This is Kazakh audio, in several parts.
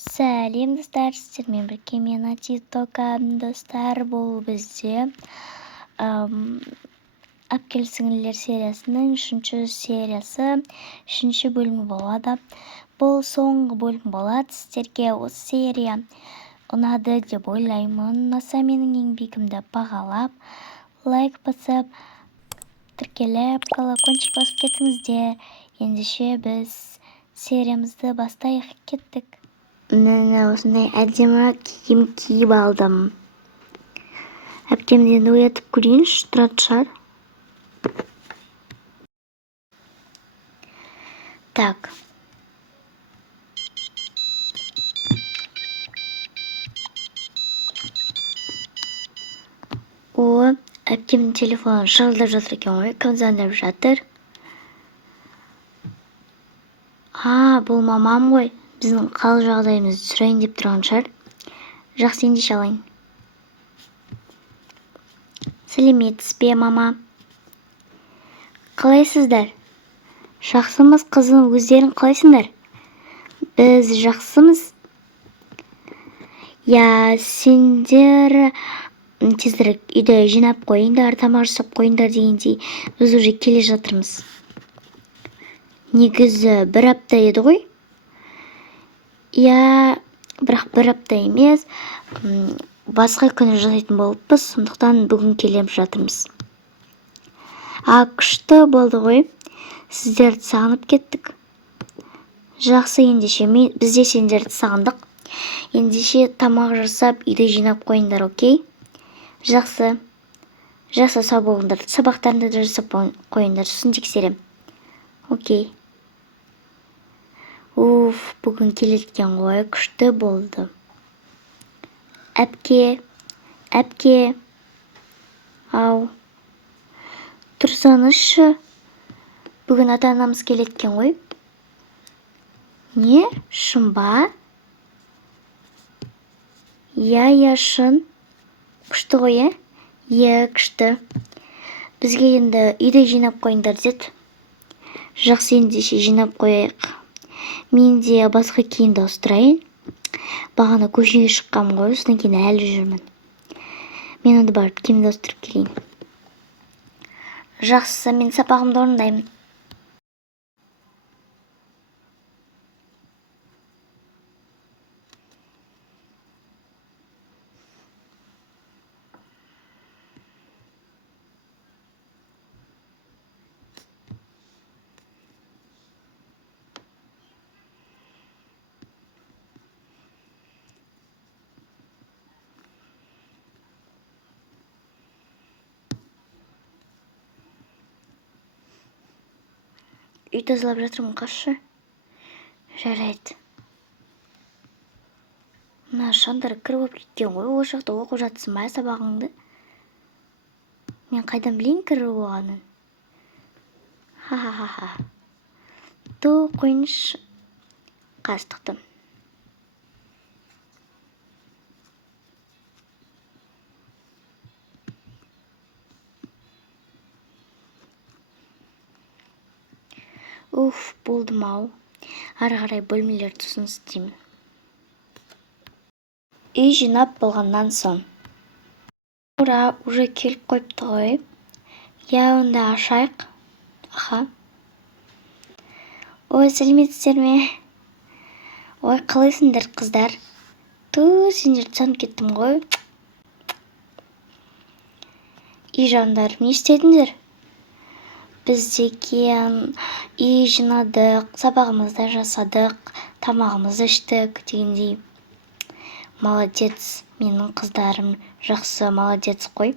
Сәлем достар, сіздермен бірге мен тиктокам достар. Бұл бізде әпкелі сіңлілер сериясының 3-ші сериясы, 3-ші бөлімі болады. Бұл соңғы бөлім болады. Сіздерге осы серия ұнады деп ойлаймын. Ұнаса менің еңбегімді бағалап, лайк басып, тіркеліп, колокольчик басып кетіңіздер. Ендеше біз сериямызды бастайық, кеттік. Міне осындай әдемі киім киіп алдым. Әпкемді енді оятып көрейінші, тұратын шығар. Так. Әпкемнің телефоны шырылдап жатыр екен ғой, кім звондап жатыр? Бұл мамам ғой. Біздің қал жағдайымызды сұрайын деп тұрған шығар. Жақсы, ендеше алайын. Сәлеметсіз бе, мама? Қалайсыздар? Жақсымыз, қызым, өздерің қалайсыңдар? Біз жақсымыз. Сендер тезірек үйді жинап қойыңдар, тамақ жасап қойыңдар дегендей, біз уже келе жатырмыз. Негізі бір апта еді ғой? Бірақ бір апта емес, басқа күні жасайтын болыппыз, сондықтан бүгін келем жатырмыз. Күшті болды ғой, сіздерді сағынып кеттік. Жақсы, ендеше біз де сендерді сағындық. Ендеше тамақ жасап, үйді жинап қойыңдар, окей? Жақсы, сау болыңдар, сабақтарында да жасап қойыңдар, сосын тексерем. Окей. Бүгін келеткен ғой, күшті болды. Әпке, ау, тұрсаңызшы, бүгін ата-анамыз келеткен ғой. Не, шын ба? Шын. Күшті ғой, күшті. Бізге енді үйде жинап қойыңдар деді. Жақсы, ендеше жинап қойайық. Мен де басқа киімді ауыстырайын. Бағана көшеге шыққам ғой, содан кейін әлі жүрмін. Мен онда барып киімді ауыстырып келейін. Жақсы, мен сабағымды орындаймын. Үй тазалап жатырмын, қарашы. Жарайды. Мына шаңдар кіріп алып кеткен ғой, ол жақта оқып жатсың ба сабағыңды? Мен қайдан білейін кіріп оғанын? Ха-ха-ха. Қойныш қастықтым. Болдым ау. Ары қарай бөлмелерді ұсыныс деймін. Үй жинап болғаннан соң. Ура, уже келіп қойыпты ғой. Онда ашайық. Сәлеметсіздер ме? Қалайсыңдар қыздар? Сендерді сағынып кеттім ғой. Жандар, не істедіңдер? Біз деген үй жинадық, сабағымызды жасадық, тамағымызды іштік дегендей. Молодец, менің қыздарым жақсы, молодец қой.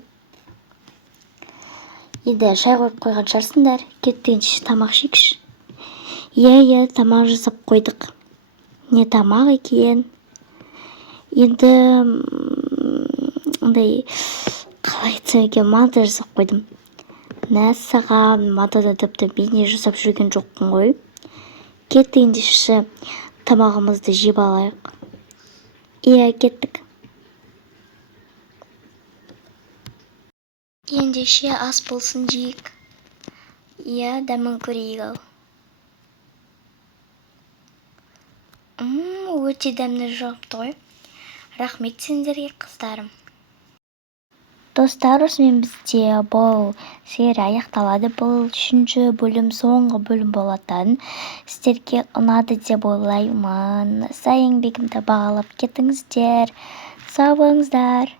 Енді шай қойып қойған шығарсыңдар, кеттіңізші тамақ ішейікші. Тамақ жасап қойдық. Не тамақ екен? Енді ондай қалай айтсам екен, манты жасап қойдым. Саған мантыда тіпті бейне жасап жүрген жоқпын ғой. Кеттіңізші тамағымызды жеп алайық. Кеттік. Ендеше ас болсын жейік. Дәмін көрейік ау. Өте дәмді жауапты ғой. Рахмет сендерге, қыздарым. Достар, осымен бізде бұл серия аяқталады. Бұл 3-ші бөлім, соңғы бөлім болатын. Сіздерге ұнады деп ойлаймын. Аса еңбегімді бағалап кетіңіздер. Сау болыңыздар.